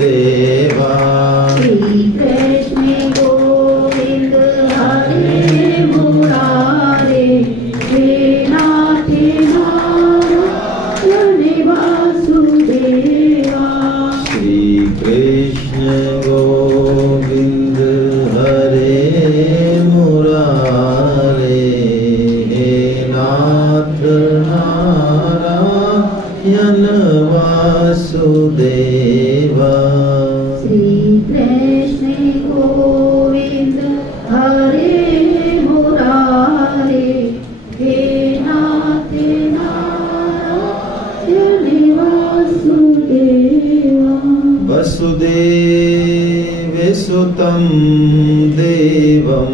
वासुदेवा। श्री कृष्ण गोविंद हरे मुरारे, हे नाथ नारायण वासुदेवा। श्री कृष्ण गोविंद हरे मुरारे, हे नाथ नारायण वासुदेवा। श्री कृष्ण गोविंद हरे मुरारे, हे नाथ नारायण वासुदेवा। वसुदेवसुतं देवं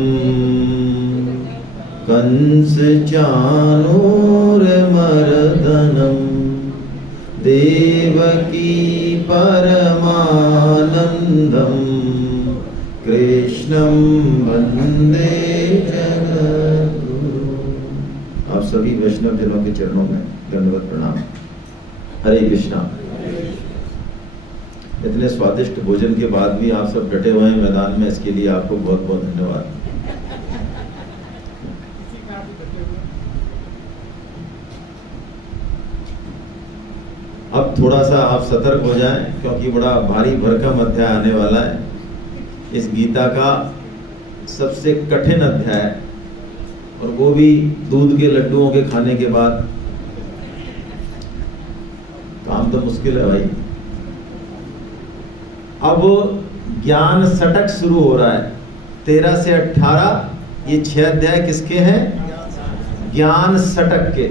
कंसचाणूरमर्दनं, देवकी परमानन्दं, कृष्णं वन्दे जगद्गुरुम्। आप सभी वैष्णव जनों के चरणों में दंडवत प्रणाम। हरे कृष्णा। इतने स्वादिष्ट भोजन के बाद भी आप सब डटे हुए हैं मैदान में, इसके लिए आपको बहुत बहुत धन्यवाद। अब थोड़ा सा आप सतर्क हो जाएं, क्योंकि बड़ा भारी भरकम अध्याय आने वाला है। इस गीता का सबसे कठिन अध्याय, और वो भी दूध के लड्डुओं के खाने के बाद। काम तो मुश्किल है भाई। अब ज्ञान सटक शुरू हो रहा है। 13 से 18 ये 6 अध्याय किसके हैं? ज्ञान सटक के।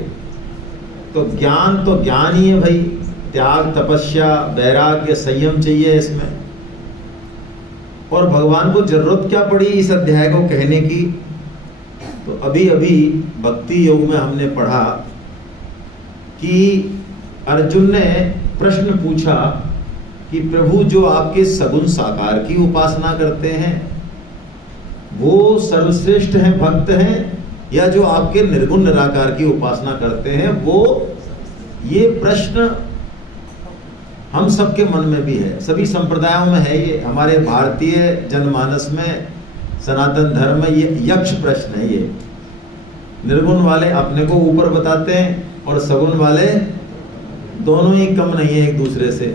तो ज्ञान तो ज्ञान ही है भाई। त्याग, तपस्या, वैराग्य, संयम चाहिए इसमें। और भगवान को जरूरत क्या पड़ी इस अध्याय को कहने की? तो अभी अभी भक्ति योग में हमने पढ़ा कि अर्जुन ने प्रश्न पूछा कि प्रभु, जो आपके सगुण साकार की उपासना करते हैं वो सर्वश्रेष्ठ हैं, भक्त हैं, या जो आपके निर्गुण निराकार की उपासना करते हैं वो? ये प्रश्न हम सबके मन में भी है, सभी संप्रदायों में है। ये हमारे भारतीय जनमानस में, सनातन धर्म में ये यक्ष प्रश्न है। ये निर्गुण वाले अपने को ऊपर बताते हैं और सगुण वाले दोनों ही कम नहीं है एक दूसरे से।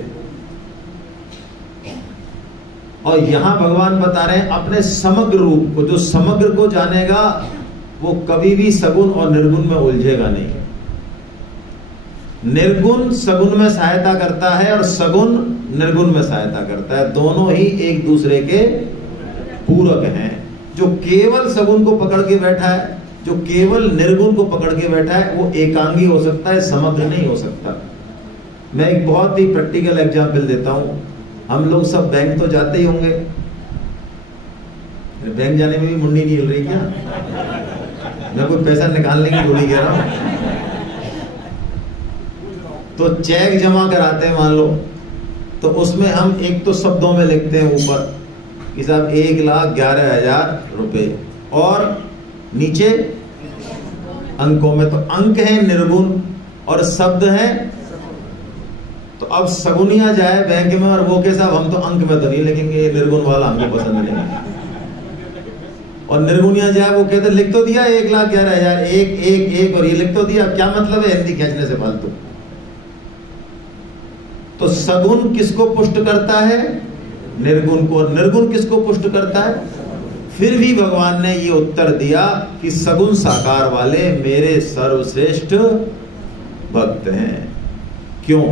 और यहां भगवान बता रहे हैं अपने समग्र रूप को। जो समग्र को जानेगा वो कभी भी सगुण और निर्गुण में उलझेगा नहीं। निर्गुण सगुण में सहायता करता है और सगुण निर्गुण में सहायता करता है। दोनों ही एक दूसरे के पूरक हैं। जो केवल सगुण को पकड़ के बैठा है, जो केवल निर्गुण को पकड़ के बैठा है, वो एकांगी हो सकता है, समग्र नहीं हो सकता। मैं एक बहुत ही प्रैक्टिकल एग्जाम्पल देता हूं। हम लोग सब बैंक तो जाते ही होंगे। बैंक जाने में भी मुंडी नहीं हिल रही क्या? मैं कोई पैसा निकालने की थोड़ी कह रहा हूं। तो चेक जमा कराते हैं मान लो, तो उसमें हम एक तो शब्दों में लिखते हैं ऊपर कि साहब 1,11,000 रुपए, और नीचे अंकों में तो अंक है निर्गुण और शब्द है। तो अब सगुनिया जाए बैंक में और वो के साहब हम तो अंक में तो नहीं लिखेंगे, निर्गुण वाला हमको पसंद नहीं। और निर्गुनिया जाए वो कहते लिख तो दिया 1,11,000, 1,1,1 और ये लिख तो दिया, क्या मतलब है हिंदी खींचने से फालतू। तो सगुण किसको पुष्ट करता है? निर्गुण को। और निर्गुण किसको पुष्ट करता है? फिर भी भगवान ने ये उत्तर दिया कि सगुण साकार वाले मेरे सर्वश्रेष्ठ भक्त हैं। क्यों?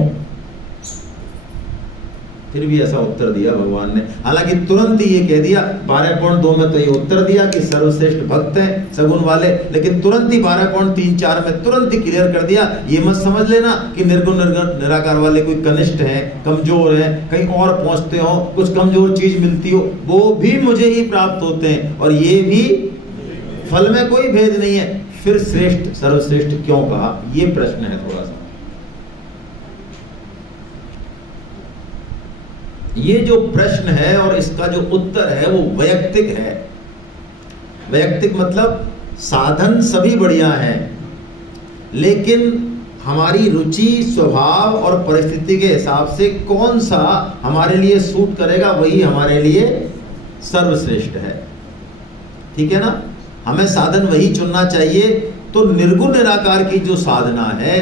फिर भी ऐसा उत्तर दिया भगवान ने। हालांकि तुरंत ही ये कह दिया 12.2 में तो ये उत्तर दिया कि सर्वश्रेष्ठ भक्त हैं सगुण वाले, लेकिन तुरंत ही 12.34 में तुरंत ही क्लियर कर दिया ये मत समझ लेना कि निर्गुण निराकार वाले कोई कनिष्ठ हैं, कमजोर हैं, कहीं और पहुंचते हो, कुछ कमजोर चीज मिलती हो, वो भी मुझे ही प्राप्त होते हैं और ये भी फल में कोई भेद नहीं है। फिर श्रेष्ठ सर्वश्रेष्ठ क्यों कहा? ये प्रश्न है थोड़ा सा। ये जो प्रश्न है और इसका जो उत्तर है वो वैयक्तिक है। वैयक्तिक मतलब साधन सभी बढ़िया हैं, लेकिन हमारी रुचि, स्वभाव और परिस्थिति के हिसाब से कौन सा हमारे लिए सूट करेगा वही हमारे लिए सर्वश्रेष्ठ है। ठीक है ना? हमें साधन वही चुनना चाहिए। तो निर्गुण निराकार की जो साधना है,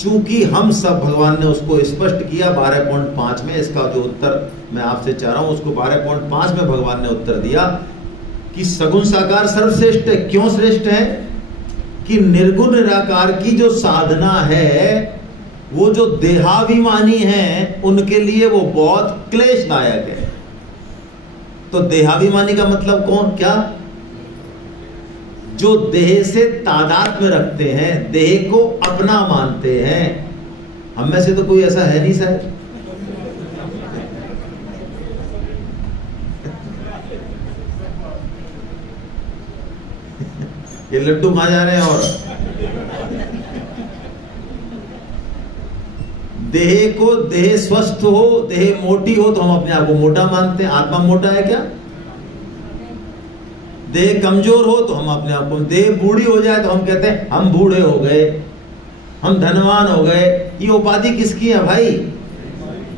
चूंकि हम सब, भगवान ने उसको स्पष्ट किया 12.5 में। इसका जो उत्तर मैं आपसे चाह रहा हूं उसको 12.5 में भगवान ने उत्तर दिया कि सगुण साकार सर्वश्रेष्ठ है। क्यों श्रेष्ठ है? कि निर्गुण निराकार की जो साधना है, वो जो देहाभिमानी है उनके लिए वो बहुत क्लेशदायक है। तो देहाभिमानी का मतलब कौन? क्या? जो देह से तादात्म्य रखते हैं, देह को अपना मानते हैं। हम में से तो कोई ऐसा है नहीं शायद। ये लड्डू खा जा रहे हैं। और देह को, देह स्वस्थ हो, देह मोटी हो तो हम अपने आप को मोटा मानते हैं। आत्मा मोटा है क्या? देह कमजोर हो तो हम अपने आप को, देह बूढ़ी हो जाए तो हम कहते हैं हम बूढ़े हो गए, हम धनवान हो गए। ये उपाधि किसकी है भाई?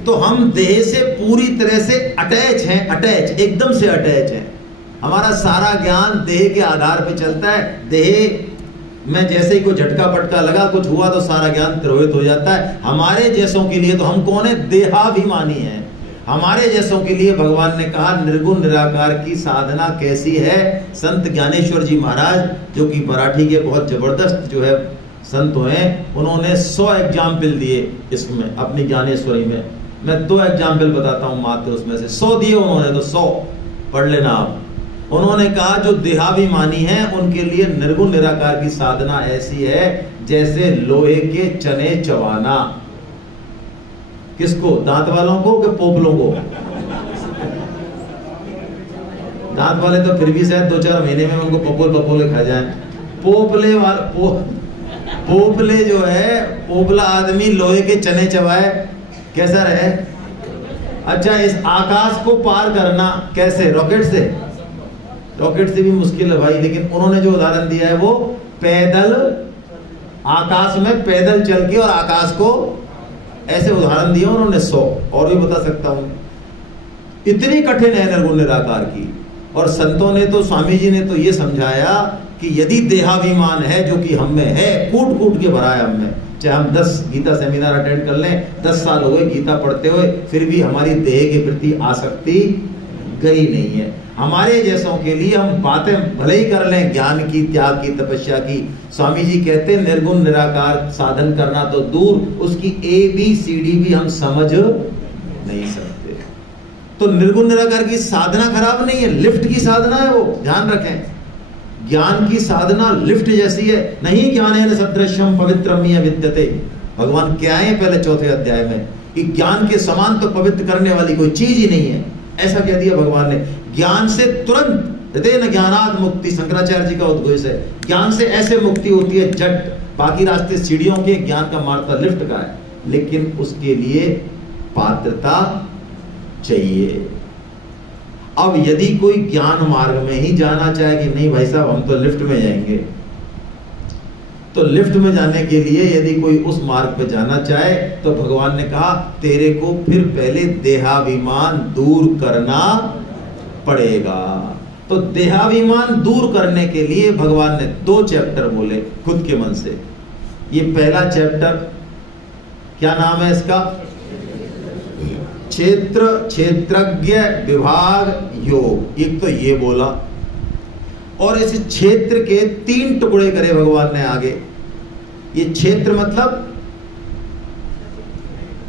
तो हम देह से पूरी तरह से अटैच हैं, अटैच, एकदम से अटैच हैं। हमारा सारा ज्ञान देह के आधार पे चलता है। देह में जैसे ही कोई झटका पटका लगा, कुछ हुआ तो सारा ज्ञान तिरोहित हो जाता है। हमारे जैसों के लिए तो हम कौन है? देहाभिमानी हैं। हमारे जैसों के लिए भगवान ने कहा निर्गुण निराकार की साधना कैसी है। संत ज्ञानेश्वर जी महाराज, जो कि मराठी के बहुत जबरदस्त जो है संत हैं, उन्होंने 100 एग्जाम्पल दिए इसमें अपनी ज्ञानेश्वरी में। मैं 2 एग्जाम्पल बताता हूं मात्र, उसमें से 100 दिए उन्होंने, तो 100 पढ़ लेना आप। उन्होंने कहा जो देहाभिमानी हैं उनके लिए निर्गुण निराकार की साधना ऐसी है जैसे लोहे के चने चबाना। किसको? दांत वालों को कि पोपलों को? दांत वाले तो फिर भी शायद 2-4 महीने में उनको पपोले खा जाए। पोपले जो है, पोपला आदमी लोहे के चने चबाए, कैसा रहे? अच्छा, इस आकाश को पार करना कैसे? रॉकेट से? रॉकेट से भी मुश्किल है भाई। लेकिन उन्होंने जो उदाहरण दिया है वो पैदल, आकाश में पैदल चल के और आकाश को ऐसे उदाहरण दिया उन्होंने 100। और भी बता सकता हूं। इतनी कठिन है निर्गुण निराकार की। और संतों ने तो, स्वामी जी ने तो ये समझाया कि यदि देहाभिमान है, जो कि हम में है, कूट कूट के भरा है हम में, चाहे हम 10 गीता सेमिनार अटेंड कर लें, 10 साल हो गए गीता पढ़ते हुए, फिर भी हमारी देह के प्रति आसक्ति गई नहीं है। हमारे जैसों के लिए हम बातें भले ही कर लें ज्ञान की, त्याग की, तपस्या की। स्वामी जी कहते हैं निर्गुण निराकार साधन करना तो दूर, उसकी ABCD भी हम समझ नहीं सकते। तो निर्गुण निराकार की साधना खराब नहीं है, लिफ्ट की साधना है वो, ध्यान रखें। ज्ञान की साधना लिफ्ट जैसी है। नहीं ज्ञानेन सदृशम पवित्रम ये विद्यते। भगवान क्या है पहले 4थे अध्याय में कि ज्ञान के समान तो पवित्र करने वाली कोई चीज ही नहीं है, ऐसा कह दिया भगवान ने। ज्ञान से तुरंत न ज्ञानात् मुक्ति, शंकराचार्य जी का उद्घोष है। ज्ञान से ऐसे मुक्ति होती है झट, बाकी रास्ते सीढ़ियों के, ज्ञान का मार्ग तो लिफ्ट का है। लेकिन उसके लिए पात्रता चाहिए। अब यदि कोई ज्ञान मार्ग में ही जाना चाहे कि नहीं भाई साहब हम तो लिफ्ट में जाएंगे, तो लिफ्ट में जाने के लिए यदि कोई उस मार्ग पे जाना चाहे तो भगवान ने कहा तेरे को फिर पहले देहाभिमान दूर करना पड़ेगा। तो देहाभिमान दूर करने के लिए भगवान ने 2 चैप्टर बोले खुद के मन से। ये पहला चैप्टर, क्या नाम है इसका? क्षेत्रज्ञ विभाग योग। एक तो ये बोला, और इस क्षेत्र के 3 टुकड़े करे भगवान ने आगे। ये क्षेत्र मतलब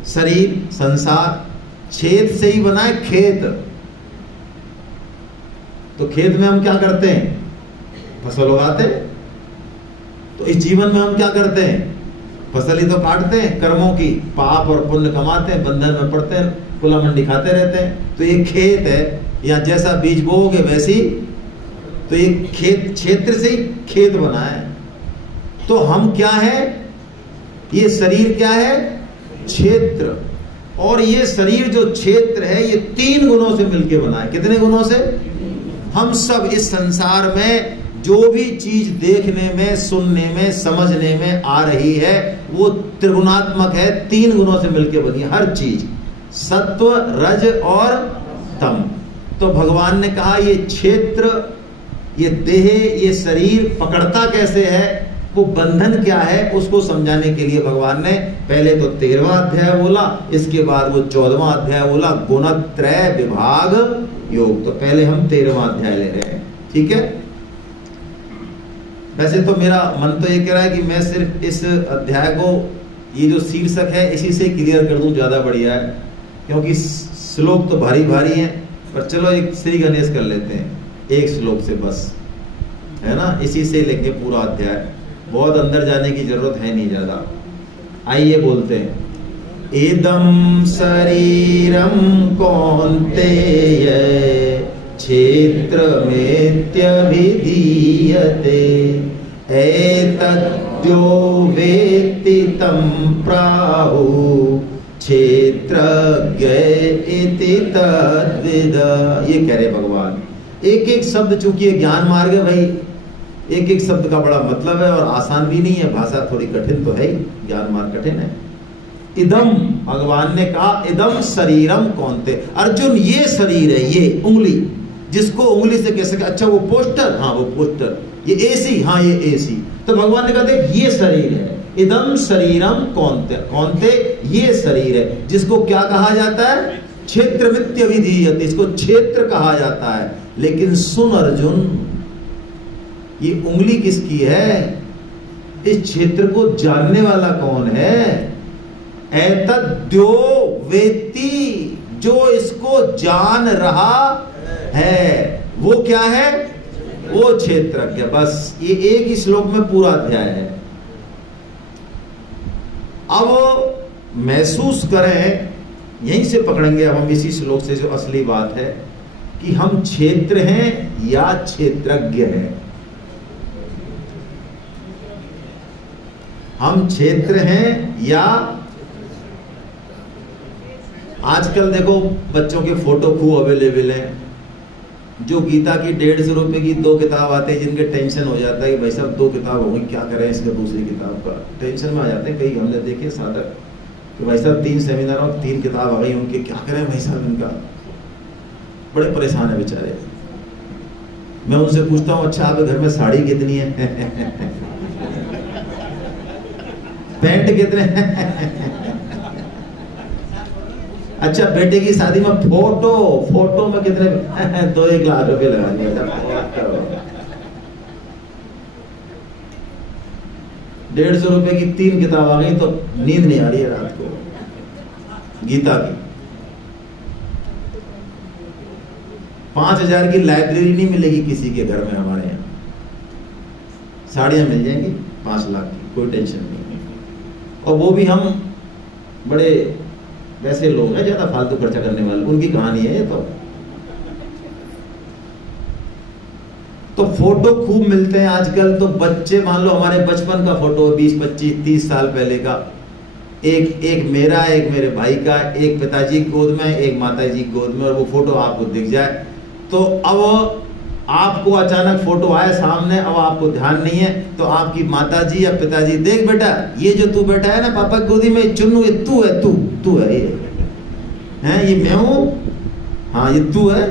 शरीर, संसार। क्षेत्र से ही बना है खेत। तो खेत में हम क्या करते हैं? फसल उगाते हैं। तो इस जीवन में हम क्या करते हैं? फसल ही तो काटते हैं, कर्मों की, पाप और पुण्य कमाते हैं, बंधन में पड़ते हैं, खुला मंडी खाते रहते हैं। तो ये खेत है, या जैसा बीज बोओगे वैसी। तो ये खेत, क्षेत्र से ही खेत बना है। तो हम क्या है? ये शरीर क्या है? क्षेत्र। और ये शरीर जो क्षेत्र है ये 3 गुणों से मिलके बना है। कितने गुणों से? हम सब इस संसार में जो भी चीज देखने में, सुनने में, समझने में आ रही है वो त्रिगुणात्मक है, 3 गुणों से मिलकर बनी है हर चीज, सत्व, रज और तम। तो भगवान ने कहा ये क्षेत्र, ये देह, ये शरीर पकड़ता कैसे है, वो बंधन क्या है, उसको समझाने के लिए भगवान ने पहले तो 13वां अध्याय बोला, इसके बाद वो 14वां अध्याय बोला, गुणत्रय विभाग योग। तो पहले हम 13वां अध्याय ले रहे हैं, ठीक है। वैसे तो मेरा मन तो ये कह रहा है कि मैं सिर्फ इस अध्याय को, ये जो शीर्षक है इसी से क्लियर कर दूं, ज्यादा बढ़िया है, क्योंकि श्लोक तो भारी भारी हैं। पर चलो एक श्री गणेश कर लेते हैं, एक श्लोक से बस, है ना, इसी से लेंगे पूरा अध्याय, बहुत अंदर जाने की जरूरत है नहीं ज्यादा। आइए बोलते हैं, इदं शरीरं कौन्तेय क्षेत्रमेत्यभिधीयते एतद्यो वेत्ति तं प्राहुः क्षेत्रज्ञ इति तद्विद। ये कह रहे भगवान, एक एक शब्द, चूंकि ये ज्ञान मार्ग है भाई, एक एक शब्द का बड़ा मतलब है और आसान भी नहीं है, भाषा थोड़ी कठिन तो है ही, ज्ञान मार्ग कठिन है। इदम, भगवान ने कहा इदम शरीरम कौन्ते, अर्जुन ये शरीर है, ये उंगली, जिसको उंगली से कह सके, अच्छा वो पोस्टर, हाँ वो पोस्टर, ये एसी, हाँ ये एसी। तो भगवान ने कहा देख ये शरीर है, इदम शरीरम कौन्ते, कौन्ते ये शरीर है, जिसको क्या कहा जाता है, क्षेत्रमित्यभिधीयते, इसको क्षेत्र कहा जाता है। लेकिन सुन अर्जुन, ये उंगली किसकी है, इस क्षेत्र को जानने वाला कौन है, एतद्यो वेत्ति, जो इसको जान रहा है वो क्या है, वो क्षेत्रज्ञ। बस ये एक ही श्लोक में पूरा अध्याय है। अब महसूस करें, यहीं से पकड़ेंगे अब हम इसी श्लोक से जो असली बात है, कि हम क्षेत्र हैं या क्षेत्रज्ञ हैं। हम क्षेत्र हैं या, आजकल देखो बच्चों के फोटो खूब अवेलेबल हैं, जो गीता की 150 रुपए की 2 किताब आते हैं, जिनके टेंशन हो जाता है कि भाई साहब 2 किताब हो गई, क्या करें इसका दूसरी किताब का, टेंशन में आ जाते हैं। कई हमने देखे साधक कि भाई साहब 3 सेमिनार और 3 किताब आ गई उनके, क्या करें भाई साहब, इनका बड़े परेशान है बेचारे। मैं उनसे पूछता हूँ, अच्छा आपके घर में साड़ी कितनी है पैंट कितने अच्छा बेटे की शादी में फोटो में कितने 2-1 लाख रुपए लगा दिए। 150 रुपए की 3 किताब आ गई तो नींद नहीं आ रही है रात को गीता की। 5000 की लाइब्रेरी नहीं मिलेगी किसी के घर में, हमारे यहाँ साड़ियां मिल जाएंगी 5 लाख की, कोई टेंशन नहीं। और वो भी हम बड़े वैसे लोग हैं, ज्यादा फालतू खर्चा करने वाले, उनकी कहानी है ये। तो फोटो खूब मिलते हैं आजकल। तो बच्चे, मान लो हमारे बचपन का फोटो 20, 25, 30 साल पहले का, एक मेरा, एक मेरे भाई का, एक पिताजी की गोद में, एक माताजी की गोद में, और वो फोटो आपको दिख जाए तो अब आपको अचानक फोटो आए सामने, अब आपको ध्यान नहीं है, तो आपकी माताजी या पिताजी, देख बेटा ये जो तू बैठा है ना पापा की गोदी में, चुन्नू ये तू है, तू है, ये है, ये मैं हूं, हाँ ये तू है।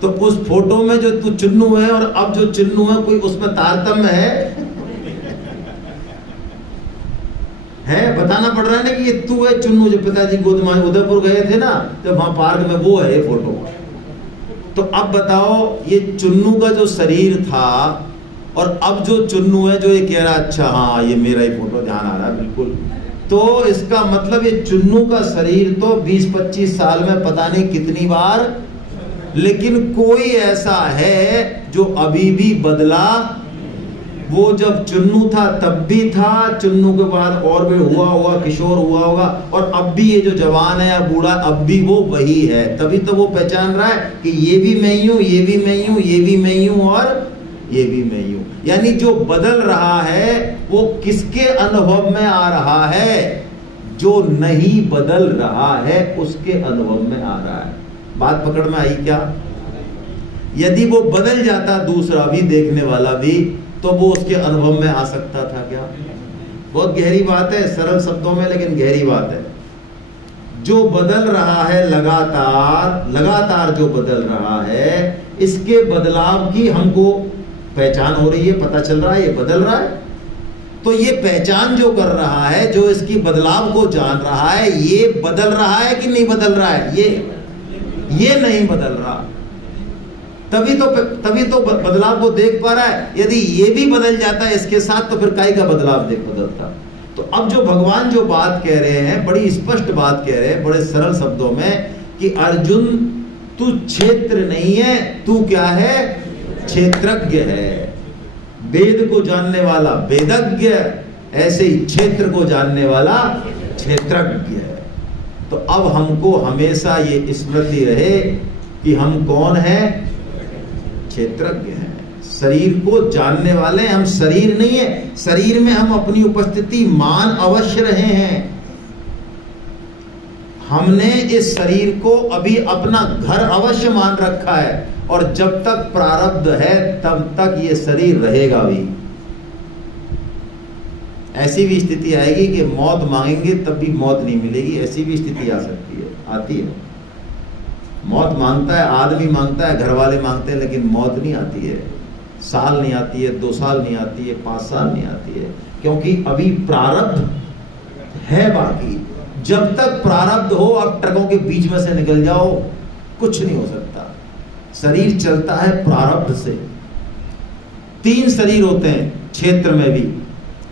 तो उस फोटो में जो तू चुन्नू है और अब जो चुन्नू है, कोई उसमें तारतम्य है बताना पड़ रहा है ना कि ये तू है चुन्नू, जो पिताजी गोद में उदयपुर गए थे ना, तो वहां पार्क में वो है ये फोटो। तो अब बताओ, ये चुन्नू का जो शरीर था और अब जो चुन्नू है जो ये कह रहा अच्छा हाँ ये मेरा ही फोटो, ध्यान आ रहा है बिल्कुल। तो इसका मतलब ये चुन्नू का शरीर तो 20-25 साल में पता नहीं कितनी बार, लेकिन कोई ऐसा है जो अभी भी बदला। वो जब चुन्नू था तब भी था, चुन्नू के बाद और भी हुआ होगा, किशोर हुआ होगा, और अब भी ये जो जवान है या बूढ़ा, अब भी वो वही है। तभी तो वो पहचान रहा है कि ये भी मैं ही हूं, ये भी मैं ही हूं, ये भी मैं ही हूं और ये भी मैं ही हूं। यानी जो बदल रहा है वो किसके अनुभव में आ रहा है, जो नहीं बदल रहा है उसके अनुभव में आ रहा है। बात पकड़ में आई क्या? यदि वो बदल जाता दूसरा भी, देखने वाला भी, तो वो उसके अनुभव में आ सकता था क्या? बहुत गहरी बात है, सरल शब्दों में लेकिन गहरी बात है। जो बदल रहा है लगातार लगातार जो बदल रहा है, इसके बदलाव की हमको पहचान हो रही है, पता चल रहा है ये बदल रहा है। तो ये पहचान जो कर रहा है, जो इसकी बदलाव को जान रहा है, ये बदल रहा है कि नहीं बदल रहा है? ये नहीं बदल रहा, तभी तो बदलाव को देख पा रहा है। यदि ये भी बदल जाता है इसके साथ, तो फिर काहे का बदलाव बदलता। तो अब जो भगवान जो बात कह रहे हैं, बड़ी स्पष्ट बात कह रहे हैं, बड़े सरल शब्दों में, कि अर्जुन तू क्षेत्र नहीं है, तू क्या है? क्षेत्रज्ञ है। वेद को जानने वाला वेदज्ञ, ऐसे ही क्षेत्र को जानने वाला क्षेत्रज्ञ है। तो अब हमको हमेशा ये स्मृति रहे कि हम कौन है? क्षेत्रज्ञ है। शरीर को जानने वाले हम, शरीर नहीं है। शरीर में हम अपनी उपस्थिति मान अवश्य रहे हैं। हमने इस शरीर को अभी अपना घर अवश्य मान रखा है, और जब तक प्रारब्ध है तब तक ये शरीर रहेगा भी। ऐसी भी स्थिति आएगी कि मौत मांगेंगे तब भी मौत नहीं मिलेगी, ऐसी भी स्थिति आ सकती है, आती है। मौत मांगता है, आदमी मांगता है, घर वाले मांगते हैं, लेकिन मौत नहीं आती है। साल नहीं आती है, 2 साल नहीं आती है, 5 साल नहीं आती है, क्योंकि अभी प्रारब्ध है बाकी। जब तक प्रारब्ध हो, आप ट्रकों के बीच में से निकल जाओ, कुछ नहीं हो सकता। शरीर चलता है प्रारब्ध से। 3 शरीर होते हैं क्षेत्र में भी।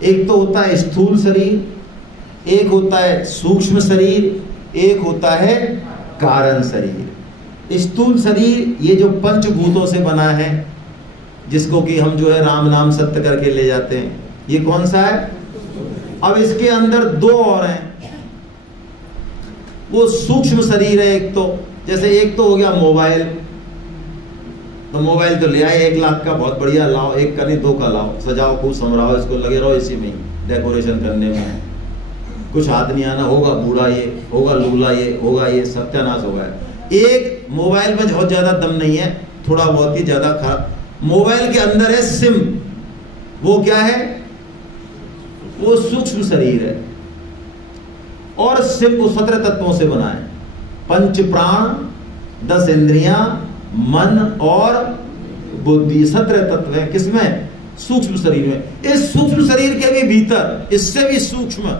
एक तो होता है स्थूल शरीर, एक होता है सूक्ष्म शरीर, एक होता है कारण शरीर। स्थूल शरीर ये जो पंचभूतों से बना है, जिसको कि हम जो है राम नाम सत्य करके ले जाते हैं, ये कौन सा है? अब इसके अंदर 2 और हैं। वो सूक्ष्म शरीर है एक तो, जैसे एक तो हो गया मोबाइल। तो मोबाइल तो ले आए 1 लाख का, बहुत बढ़िया, लाओ, 1 का नहीं 2 का लाओ, सजाओ, खूब समराओ, इसको लगे रहो इसी में ही, डेकोरेशन करने में। कुछ हाथ नहीं आना, होगा बूढ़ा ये, होगा लूला ये, होगा ये, सत्यानाश होगा। एक मोबाइल में बहुत ज्यादा दम नहीं है, थोड़ा बहुत ही ज्यादा खराब। मोबाइल के अंदर है सिम, वो क्या है? वो सूक्ष्म शरीर है। और सिम को 17 तत्वों से बना है। 5 प्राण, 10 इंद्रियां, मन और बुद्धि, 17 तत्व है। किसमें? सूक्ष्म शरीर में। इस सूक्ष्म शरीर के भी भीतर, इससे भी सूक्ष्म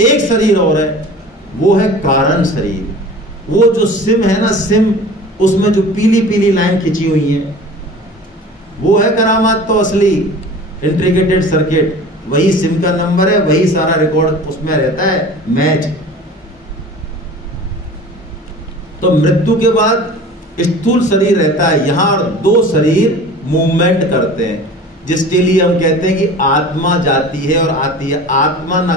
एक शरीर और है, वो है कारण शरीर। वो जो सिम है ना, सिम, उसमें जो पीली पीली लाइन खिंची हुई है, वो है करामात तो असली इंटीग्रेटेड सर्किट। वही सिम का नंबर है, वही सारा रिकॉर्ड उसमें रहता है, मैच। तो मृत्यु के बाद स्थूल शरीर रहता है यहां, और 2 शरीर मूवमेंट करते हैं, जिसके लिए हम कहते हैं कि आत्मा जाती है और आती है। आत्मा ना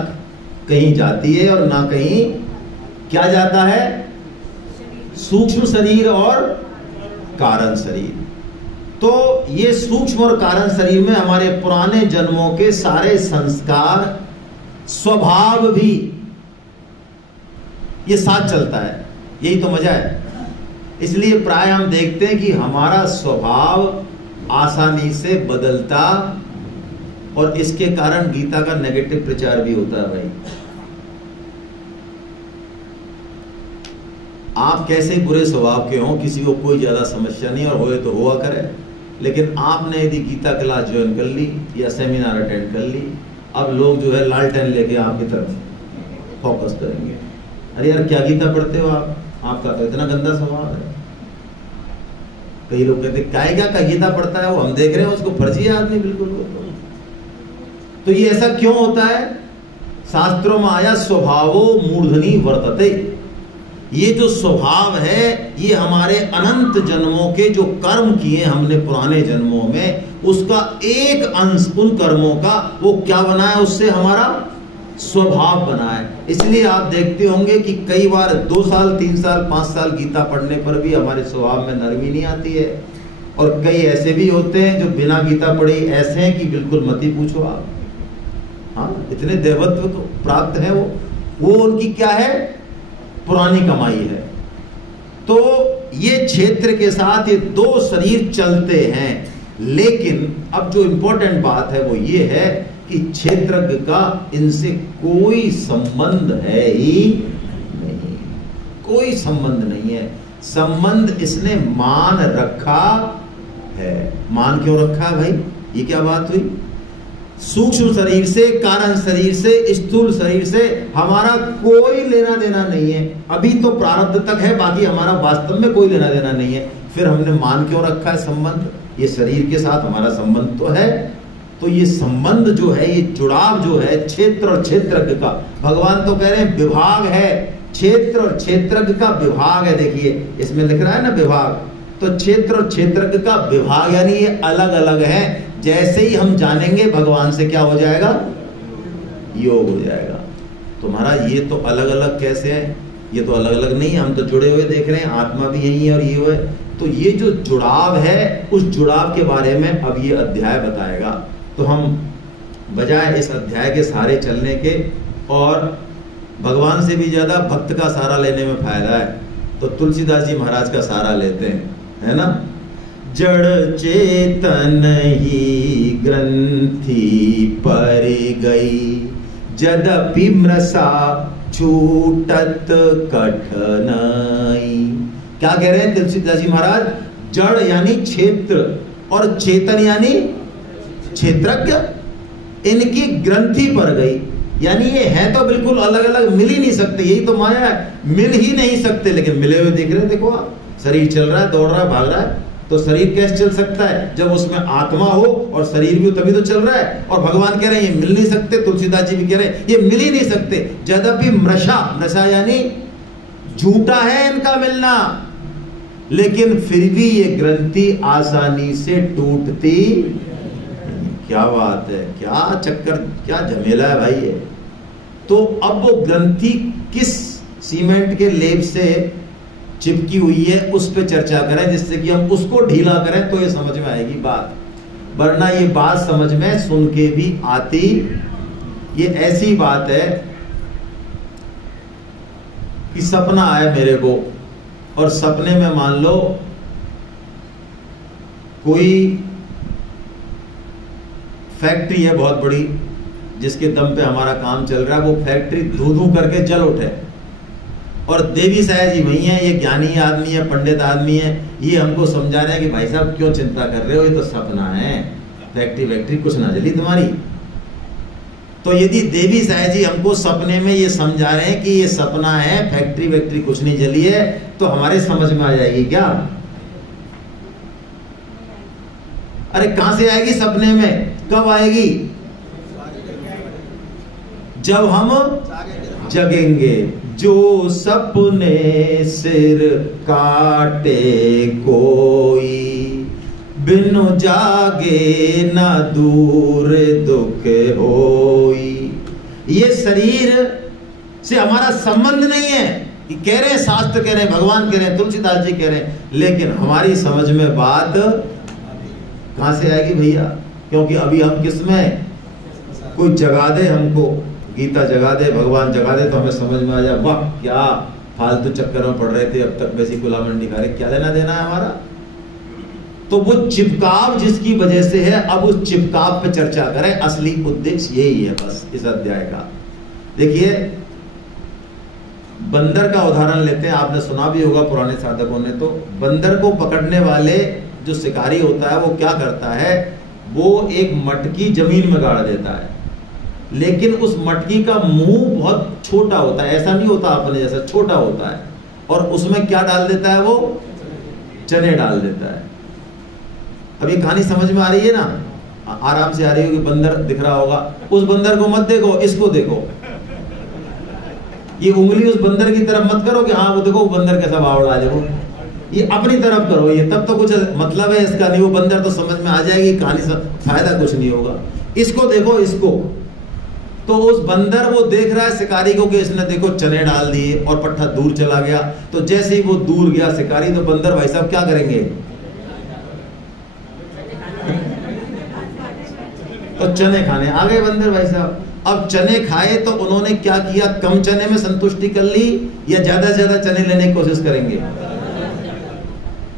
कहीं जाती है और ना कहीं क्या जाता है? सूक्ष्म शरीर और कारण शरीर। तो ये सूक्ष्म और कारण शरीर में हमारे पुराने जन्मों के सारे संस्कार, स्वभाव भी ये साथ चलता है। यही तो मजा है। इसलिए प्राय हम देखते हैं कि हमारा स्वभाव आसानी से बदलता, और इसके कारण गीता का नेगेटिव प्रचार भी होता है। भाई आप कैसे बुरे स्वभाव के हो, किसी को कोई ज्यादा समस्या नहीं, और होए तो हुआ करे, लेकिन आपने यदि गीता क्लास ज्वाइन कर ली या सेमिनार अटेंड कर ली, अब लोग जो है लालटेन लेके आपकी तरफ फोकस करेंगे। अरे यार क्या गीता पढ़ते हो आप, आपका तो इतना गंदा स्वभाव है। कई लोग कहते कायगा का गीता पढ़ता है वो, हम देख रहे हैं उसको फर्जी है आदमी बिल्कुल। तो ये ऐसा क्यों होता है? शास्त्रों में आया स्वभावो मूर्धनि वर्तते। ये जो स्वभाव है, ये हमारे अनंत जन्मों के जो कर्म किए हमने पुराने जन्मों में, उसका एक अंश उन कर्मों का वो क्या बना है, उससे हमारा स्वभाव बना है। इसलिए आप देखते होंगे कि कई बार 2 साल 3 साल 5 साल गीता पढ़ने पर भी हमारे स्वभाव में नरमी नहीं आती है। और कई ऐसे भी होते हैं जो बिना गीता पढ़े ऐसे हैं कि बिल्कुल मत ही पूछो आप। हाँ, इतने देवत्व को प्राप्त है वो उनकी क्या है? पुरानी कमाई है। तो ये क्षेत्र के साथ ये दो शरीर चलते हैं, लेकिन अब जो इंपॉर्टेंट बात है वो ये है कि क्षेत्रज्ञ का इनसे कोई संबंध है ही नहीं, कोई संबंध नहीं है। संबंध इसने मान रखा है। मान क्यों रखा है भाई? ये क्या बात हुई? सूक्ष्म शरीर से, कारण शरीर से, स्थूल शरीर से हमारा कोई लेना देना नहीं है। अभी तो प्रारब्ध तक है, बाकी हमारा वास्तव में कोई लेना देना नहीं है। फिर हमने मान क्यों रखा है संबंध? ये शरीर के साथ हमारा संबंध तो है। तो ये संबंध जो है, ये जुड़ाव जो है क्षेत्र और क्षेत्रज्ञ का, भगवान तो कह रहे हैं विभाग है, क्षेत्र और क्षेत्रज्ञ का विभाग है। देखिए इसमें लिख रहा है ना विभाग, तो क्षेत्र और क्षेत्रज्ञ का विभाग यानी ये अलग अलग है। जैसे ही हम जानेंगे भगवान से क्या हो जाएगा? योग हो जाएगा। तुम्हारा ये तो अलग अलग कैसे है? ये तो अलग अलग नहीं है, हम तो जुड़े हुए देख रहे हैं, आत्मा भी यही है और ये है। तो ये जो जुड़ाव है, उस जुड़ाव के बारे में अब ये अध्याय बताएगा। तो हम बजाय इस अध्याय के सहारे चलने के और भगवान से भी ज्यादा भक्त का सहारा लेने में फायदा है, तो तुलसीदास जी महाराज का सहारा लेते हैं, है ना। जड़ चेतन ही ग्रंथि पर गई, जदपि मृषा छूटत कठनाई। क्या कह रहे हैं तुलसीदास जी महाराज? जड़ यानी क्षेत्र और चेतन यानी क्षेत्रज्ञ, इनकी ग्रंथि पर गई। यानी ये है तो बिल्कुल अलग अलग, मिल ही नहीं सकते, यही तो माया है, मिल ही नहीं सकते, लेकिन मिले हुए दिख रहे हैं। देखो आप, शरीर चल रहा है, दौड़ रहा है, भाग रहा है, तो शरीर कैसे चल सकता है? जब उसमें आत्मा हो और शरीर भी हो तभी तो चल रहा है। और भगवान कह रहे हैं ये मिल नहीं सकते, तुलसीदास जी भी कह रहे हैं ये मिल ही नहीं सकते। यद्यपि मृषा, मृषा यानी झूठा है इनका मिलना, लेकिन फिर भी ये ग्रंथि आसानी से टूटती। क्या बात है, क्या चक्कर, क्या झमेला है भाई ये। तो अब वो ग्रंथि किस सीमेंट के लेप से चिपकी हुई है उस पे चर्चा करें, जिससे कि हम उसको ढीला करें तो ये समझ में आएगी बात, वरना ये बात समझ में सुन के भी आती। ये ऐसी बात है कि सपना आया मेरे को, और सपने में मान लो कोई फैक्ट्री है बहुत बड़ी, जिसके दम पे हमारा काम चल रहा है, वो फैक्ट्री धू धू करके जल उठे, और देवी साहब जी वही है, ये ज्ञानी आदमी है, पंडित आदमी है, ये हमको समझा रहे हैं कि भाई साहब क्यों चिंता कर रहे हो, ये तो सपना है, फैक्ट्री वैक्ट्री कुछ ना जली तुम्हारी। तो यदि देवी साहब जी हमको सपने में ये समझा रहे हैं कि ये सपना है, फैक्ट्री वैक्ट्री कुछ नहीं जली है, तो हमारे समझ में आ जाएगी क्या? अरे कहां से आएगी सपने में? कब आएगी? जब हम जगेंगे। जो सपने सिर काटे कोई, बिनु जागे ना दूर दुख होई। ये शरीर से हमारा संबंध नहीं है, कि कह रहे हैं शास्त्र कह रहे हैं, भगवान कह रहे हैं, तुलसीदास जी कह रहे हैं, लेकिन हमारी समझ में बात कहां से आएगी भैया? क्योंकि अभी हम किसमें, कोई जगा दे हमको, गीता जगा दे, भगवान जगा दे, तो हमें समझ में आ जाए वाह क्या फालतू चक्कर में पड़ रहे थे, अब तक वैसी गुला मंडी खा रहे, क्या लेना देना है हमारा। तो वो चिपकाव जिसकी वजह से है, अब उस चिपकाव पे चर्चा करें। असली उद्देश्य यही है बस इस अध्याय का। देखिए बंदर का उदाहरण लेते हैं, आपने सुना भी होगा पुराने साधकों ने। तो बंदर को पकड़ने वाले जो शिकारी होता है वो क्या करता है, वो एक मटकी जमीन में गाड़ देता है, लेकिन उस मटकी का मुंह बहुत छोटा होता है, ऐसा नहीं होता अपने जैसा, छोटा होता है, और उसमें क्या डाल देता है वो? चने डाल देता है। अब ये कहानी समझ में आ रही है ना? आराम से आ रही होगी। बंदर दिख रहा होगा, उस बंदर को मत देखो, इसको देखो। ये उंगली उस बंदर की तरफ मत करो कि हाँ वो देखो वो बंदर कैसा बावड़ा, देखो, ये अपनी तरफ करो, ये तब तो कुछ मतलब है इसका नहीं। वो बंदर तो समझ में आ जाएगी कहानी से, फायदा कुछ नहीं होगा। इसको देखो, इसको। तो उस बंदर वो देख रहा है शिकारी को कि इसने देखो चने डाल दिए, और पट्टा दूर चला गया। तो जैसे ही वो दूर गया शिकारी, तो बंदर भाई साहब क्या करेंगे? तो चने खाने आ गए बंदर भाई साहब। अब चने खाए तो उन्होंने क्या किया? कम चने में संतुष्टि कर ली, या ज्यादा से ज्यादा चने लेने की कोशिश करेंगे?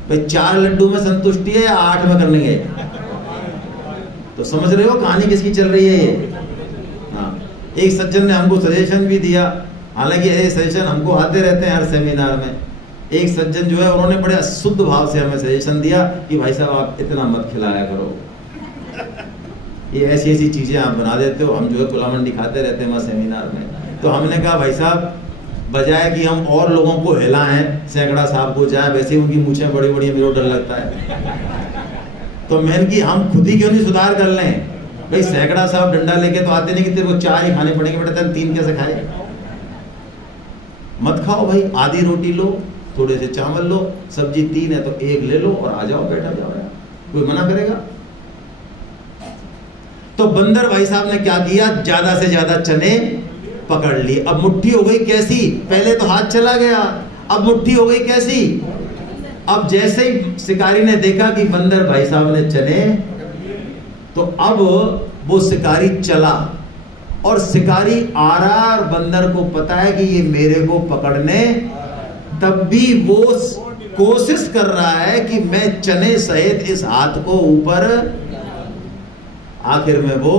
भाई 4 लड्डू में संतुष्टि है या 8 में करनी है? तो समझ रहे हो कहानी किसकी चल रही है ये? हाँ, एक सज्जन ने हमको सजेशन भी दिया, हालांकि ये सजेशन हमको आते रहते हैं हर सेमिनार में। एक सज्जन जो है उन्होंने बड़े शुद्ध भाव से हमें सजेशन दिया कि भाई साहब आप इतना मत खिलाया करो, ये ऐसी ऐसी चीजें आप बना देते हो, हम जो है कुलामंडी खाते रहते हैं वहाँ सेमिनार में। तो हमने कहा भाई साहब बजाय कि हम और लोगों को हिलाएं, सैकड़ा साहब को जाए, वैसे ही उनकी मूछें बड़ी बड़ी, मेरे को डर लगता है। तो मैंने कि हम खुद ही क्यों नहीं सुधार कर लें? भाई सैकड़ा साहब डंडा लेके तो आते नहीं कि तेरे को 4 ही खाने पड़ेंगे, बेटा तेरे 3 कैसे खाए? मत खाओ भाई, आधी रोटी लो, थोड़े से चावल लो, सब्जी 3 है तो 1 ले लो और आ जाओ, बैठा जाओ, कोई मना करेगा? तो बंदर भाई साहब ने क्या किया, ज्यादा से ज्यादा चने पकड़ लिए। अब मुट्ठी हो गई कैसी? पहले तो हाथ चला गया, अब मुट्ठी हो गई कैसी? अब जैसे ही शिकारी ने देखा कि बंदर भाई साहब ने चने, तो अब वो शिकारी चला और शिकारी आ रहा, और बंदर को पता है कि ये मेरे को पकड़ने, तब भी वो कोशिश कर रहा है कि मैं चने सहित इस हाथ को ऊपर। आखिर में वो,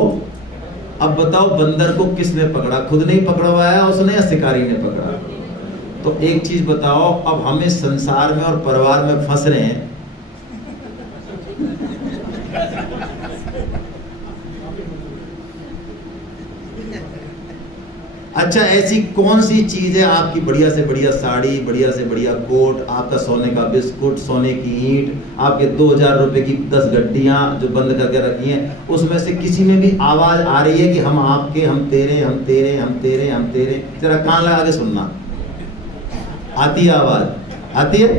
अब बताओ बंदर को किसने पकड़ा? खुद नहीं पकड़वाया उसने या शिकारी ने पकड़ा? तो एक चीज बताओ, अब हम इस संसार में और परिवार में फंस रहे हैं, अच्छा ऐसी कौन सी चीज है आपकी बढ़िया से बढ़िया साड़ी, बढ़िया से बढ़िया कोट, आपका सोने का बिस्कुट, सोने की ईंट, आपके 2000 रुपए की 10 गड्डियां जो बंद करके रखी हैं, उसमें से किसी में भी आवाज आ रही है कि हम आपके, हम तेरे, हम तेरे, हम तेरे, हम तेरे? तेरा कान लगा के सुनना, आती है आवाज? आती है?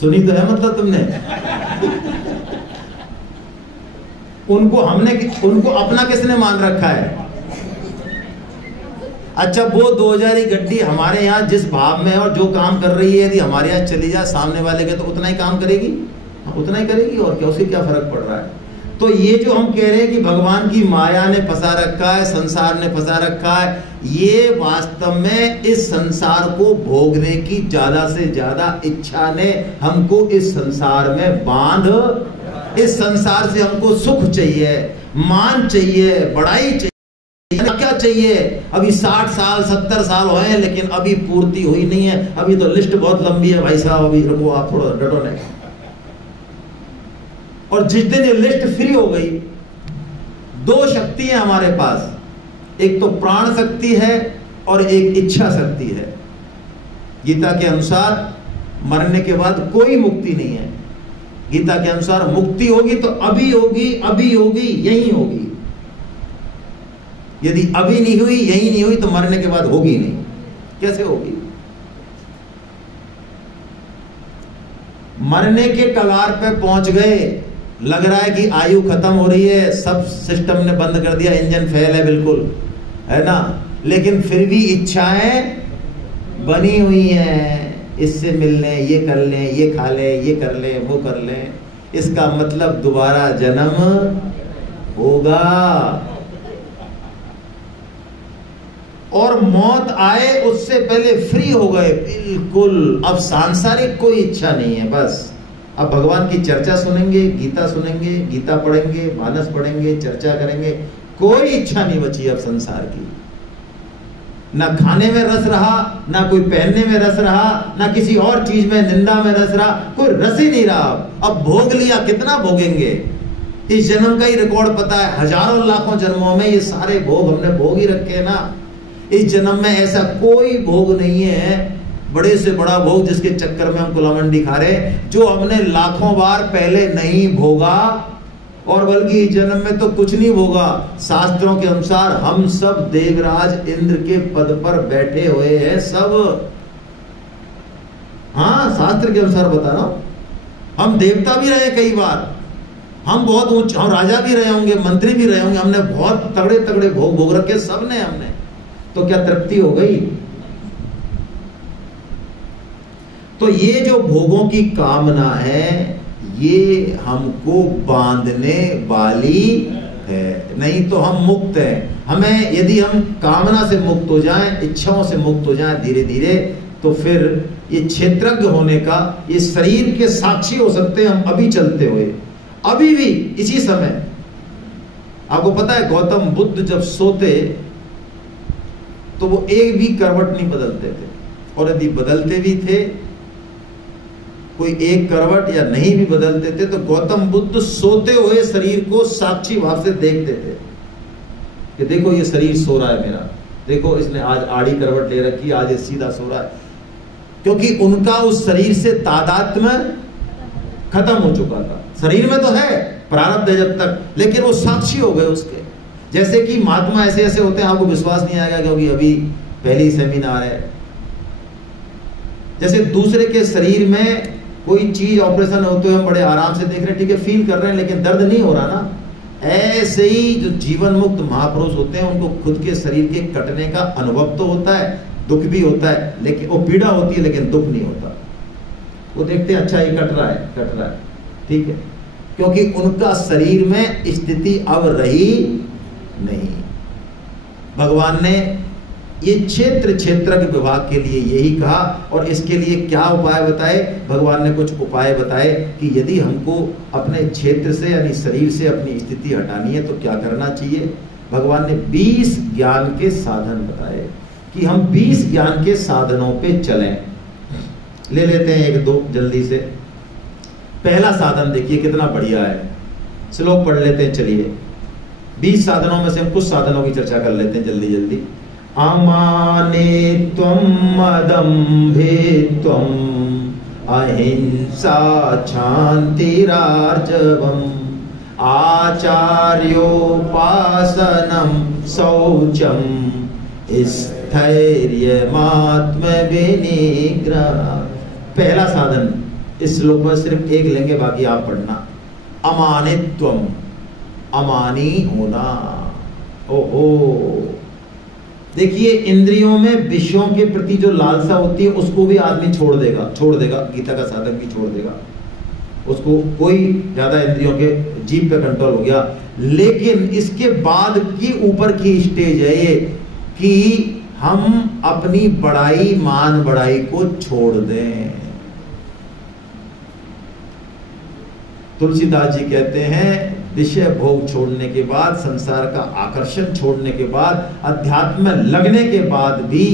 सुनी तो है मतलब तुमने? उनको अपना किसने मान रखा है? अच्छा वो 2000 की गड्डी हमारे यहाँ जिस भाव में है और जो काम कर रही है, यदि हमारे यहाँ चली जाए सामने वाले के, तो उतना ही काम करेगी, उतना ही करेगी, और क्या, उससे क्या फर्क पड़ रहा है? तो ये जो हम कह रहे हैं कि भगवान की माया ने फंसा रखा है, संसार ने फंसा रखा है, ये वास्तव में इस संसार को भोगने की ज्यादा से ज्यादा इच्छा ने हमको इस संसार में बांध, इस संसार से हमको सुख चाहिए, मान चाहिए, बड़ाई चाहिए, क्या चाहिए? अभी 60 साल 70 साल हुए हैं लेकिन अभी पूर्ति हुई नहीं है, अभी तो लिस्ट बहुत लंबी है भाई साहब, अभी रुको आप थोड़ा डटो नहीं। और जिस दिन ये लिस्ट फ्री हो गई, 2 शक्ति है हमारे पास, एक तो प्राण शक्ति है और एक इच्छा शक्ति है। गीता के अनुसार मरने के बाद कोई मुक्ति नहीं है। गीता के अनुसार मुक्ति होगी तो अभी होगी, अभी होगी, यही होगी। यदि अभी नहीं हुई, यही नहीं हुई, तो मरने के बाद होगी नहीं। कैसे होगी? मरने के कगार पे पहुंच गए, लग रहा है कि आयु खत्म हो रही है, सब सिस्टम ने बंद कर दिया, इंजन फेल है बिल्कुल, है ना, लेकिन फिर भी इच्छाएं बनी हुई हैं, इससे मिल लें, ये कर लें, ये खा लें, ये कर लें, वो कर लें। इसका मतलब दोबारा जन्म होगा, और मौत आए उससे पहले फ्री हो गए बिल्कुल। अब सांसारिक कोई इच्छा नहीं है, बस अब भगवान की चर्चा सुनेंगे, गीता सुनेंगे, गीता पढ़ेंगे, मानस पढ़ेंगे, चर्चा करेंगे, कोई इच्छा नहीं बची अब संसार की। ना खाने में रस रहा, ना कोई पहनने में रस रहा, ना किसी और चीज में, निंदा में रस रहा, कोई रस ही नहीं रहा। अब भोग लिया, कितना भोगेंगे? इस जन्म का ही रिकॉर्ड पता है, हजारों लाखों जन्मों में ये सारे भोग हमने भोग ही रखे हैं ना। इस जन्म में ऐसा कोई भोग नहीं है, बड़े से बड़ा भोग जिसके चक्कर में हम कुलामंडी खा रहे हैं, जो हमने लाखों बार पहले नहीं भोगा, और बल्कि इस जन्म में तो कुछ नहीं भोगा। शास्त्रों के अनुसार हम सब देवराज इंद्र के पद पर बैठे हुए हैं सब। हाँ, शास्त्र के अनुसार बता रहा हूं, हम देवता भी रहे कई बार, हम बहुत ऊंचे, हम राजा भी रहे होंगे, मंत्री भी रहे होंगे, हमने बहुत तगड़े तगड़े भोग भोग रखे सबने हमने। तो क्या तृप्ति हो गई? तो ये जो भोगों की कामना है, ये हमको बांधने वाली है, नहीं तो हम मुक्त हैं। हमें यदि हम कामना से मुक्त हो जाएं, इच्छाओं से मुक्त हो जाएं धीरे धीरे, तो फिर ये क्षेत्रज्ञ होने का, ये शरीर के साक्षी हो सकते हैं हम अभी चलते हुए, अभी भी इसी समय। आपको पता है गौतम बुद्ध जब सोते तो वो एक भी करवट नहीं बदलते थे, और यदि बदलते भी थे कोई एक करवट या नहीं भी बदलते थे तो गौतम बुद्ध सोते हुए शरीर को साक्षी भाव से देखते थे कि देखो ये शरीर सो रहा है मेरा, देखो इसने आज आड़ी करवट ले रखी, आज ये सीधा सो रहा है, क्योंकि उनका उस शरीर से तादात्म्य खत्म हो चुका था। शरीर में तो है, प्रारब्ध है जब तक, लेकिन वो साक्षी हो गए उसके। जैसे कि महात्मा ऐसे ऐसे होते हैं, आपको विश्वास नहीं आएगा क्योंकि अभी पहली सेमिनार है। जैसे दूसरे के शरीर में कोई चीज ऑपरेशन होते हुए हम बड़े आराम से देख रहे हैं, ठीक है, फील कर रहे हैं, लेकिन दर्द नहीं हो रहा ना। ऐसे ही जो जीवन मुक्त महापुरुष होते हैं उनको खुद के शरीर के कटने का अनुभव तो होता है, दुख भी होता है, लेकिन वो पीड़ा होती है लेकिन दुख नहीं होता। वो देखते हैं अच्छा ये कट रहा है, ठीक है, क्योंकि उनका शरीर में स्थिति अब रही नहीं। भगवान ने ये क्षेत्रज्ञ विभाग के लिए यही कहा, और इसके लिए क्या उपाय बताए? भगवान ने कुछ उपाय बताए कि यदि हमको अपने क्षेत्र से यानी शरीर से अपनी स्थिति हटानी है तो क्या करना चाहिए। भगवान ने 20 ज्ञान के साधन बताए कि हम 20 ज्ञान के साधनों पे चलें। ले लेते हैं एक दो जल्दी से। पहला साधन देखिए कितना बढ़िया है, श्लोक पढ़ लेते हैं। चलिए 20 साधनों में से हम कुछ साधनों की चर्चा कर लेते हैं जल्दी जल्दी। अमानित्वं मदम्भित्वं अहिंसा क्षान्तिरार्जवम् आचार्योपासनं शौचं स्थैर्यमात्मविनिग्रह। पहला साधन इस श्लोक में सिर्फ एक लेंगे, बाकी आप पढ़ना। अमानित्वम, अमानी होना। ओहो, देखिए इंद्रियों में विषयों के प्रति जो लालसा होती है उसको भी आदमी छोड़ देगा। गीता का साधक भी छोड़ देगा उसको। कोई ज्यादा इंद्रियों के जीभ पे कंट्रोल हो गया, लेकिन इसके बाद की ऊपर की स्टेज है ये कि हम अपनी बड़ाई, मान बढ़ाई को छोड़ दें। तुलसीदास जी कहते हैं विषय भोग छोड़ने के बाद, संसार का आकर्षण छोड़ने के बाद, अध्यात्म में लगने के बाद भी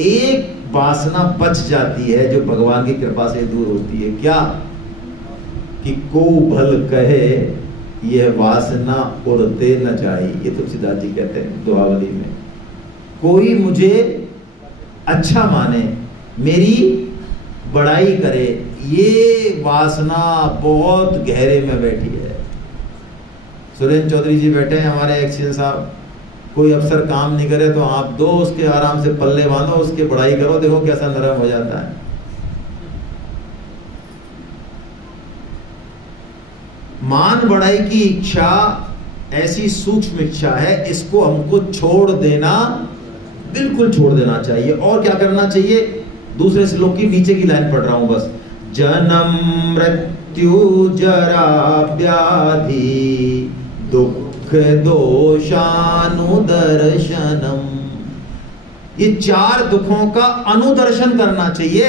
एक वासना बच जाती है जो भगवान की कृपा से दूर होती है। क्या? कि को भल कहे यह वासना उड़ते न जाए। ये तुलसीदास जी कहते हैं दुहावली में। कोई मुझे अच्छा माने, मेरी बड़ाई करे, ये वासना बहुत गहरे में बैठी है। सुरेंद्र चौधरी जी बैठे हैं हमारे एक्सीएन साहब, कोई अफसर काम नहीं करे तो आप दो उसके आराम से पल्ले बांधो, उसकी बड़ाई करो, देखो कैसा नरम हो जाता है। मान बढ़ाई की इच्छा ऐसी सूक्ष्म इच्छा है, इसको हमको छोड़ देना, बिल्कुल छोड़ देना चाहिए। और क्या करना चाहिए? दूसरे श्लोक की नीचे की लाइन पढ़ रहा हूं बस। जन्म मृत्यु जरा व्याधि दुख दोषानुदर्शनम। ये 4 दुखों का अनुदर्शन करना चाहिए,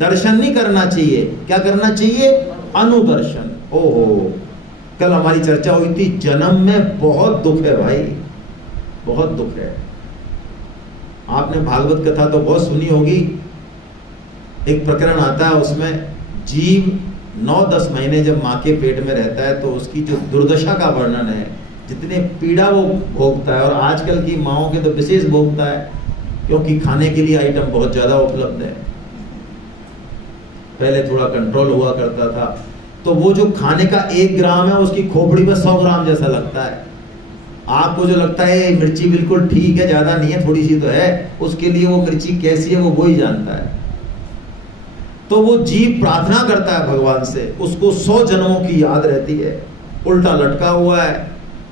दर्शन नहीं करना चाहिए। क्या करना चाहिए? अनुदर्शन। ओहो, कल हमारी चर्चा हुई थी, जन्म में बहुत दुख है भाई, बहुत दुख है। आपने भागवत कथा तो बहुत सुनी होगी। एक प्रकरण आता है उसमें जीव 9-10 महीने जब माँ के पेट में रहता है तो उसकी जो दुर्दशा का वर्णन है, जितने पीड़ा वो भोगता है। और आजकल की माँओं के तो विशेष भोगता है, क्योंकि खाने के लिए आइटम बहुत ज्यादा उपलब्ध है। पहले थोड़ा कंट्रोल हुआ करता था, तो वो जो खाने का 1 ग्राम है उसकी खोपड़ी में 100 ग्राम जैसा लगता है। आपको जो लगता है मिर्ची बिल्कुल ठीक है, ज्यादा नहीं है, थोड़ी सी तो है, उसके लिए वो मिर्ची कैसी है वो ही जानता है। तो वो जीव प्रार्थना करता है भगवान से, उसको 100 जन्मों की याद रहती है। उल्टा लटका हुआ है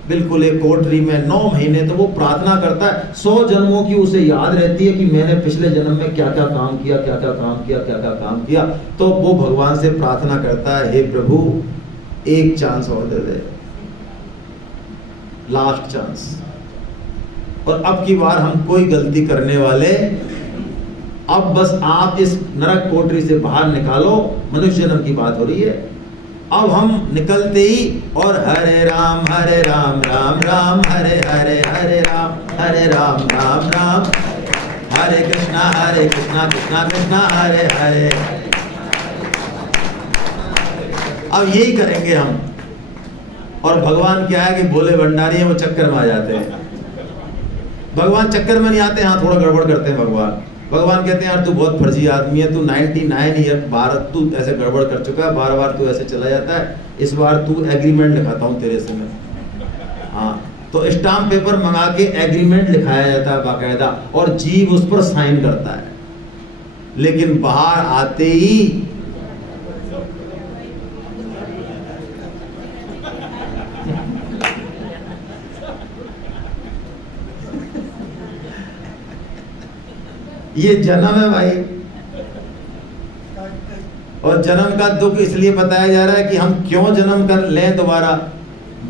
बिल्कुल एक कोठरी में 9 महीने, तो वो प्रार्थना करता है, 100 जन्मों की उसे याद रहती है कि मैंने पिछले जन्म में क्या क्या काम किया, क्या क्या काम किया, क्या क्या काम किया। तो वो भगवान से प्रार्थना करता है, हे प्रभु 1 चांस और दे दे, लास्ट चांस, और अब की बार हम कोई गलती करने वाले अब बस आप इस नरक कोठरी से बाहर निकालो, मनुष्य जन्म की बात हो रही है। अब हम निकलते ही और हरे राम राम राम हरे हरे, हरे राम राम हरे कृष्णा कृष्णा कृष्णा हरे हरे। अब यही करेंगे हम। और भगवान क्या है कि भोले भंडारी हैं, वो चक्कर में आ जाते हैं। भगवान चक्कर में नहीं आते, हाँ थोड़ा गड़बड़ करते हैं भगवान कहते हैं यार तू बहुत फर्जी आदमी है, तू 99 ईयर भारत तू ऐसे गड़बड़ कर चुका है, बार बार तू ऐसे चला जाता है, इस बार तू एग्रीमेंट लिखाता हूँ तेरे से मैं। हाँ, तो स्टाम्प पेपर मंगा के एग्रीमेंट लिखाया जाता है बाकायदा, और जीव उस पर साइन करता है। लेकिन बाहर आते ही ये जन्म है भाई, और जन्म का दुख इसलिए बताया जा रहा है कि हम क्यों जन्म कर लें दोबारा।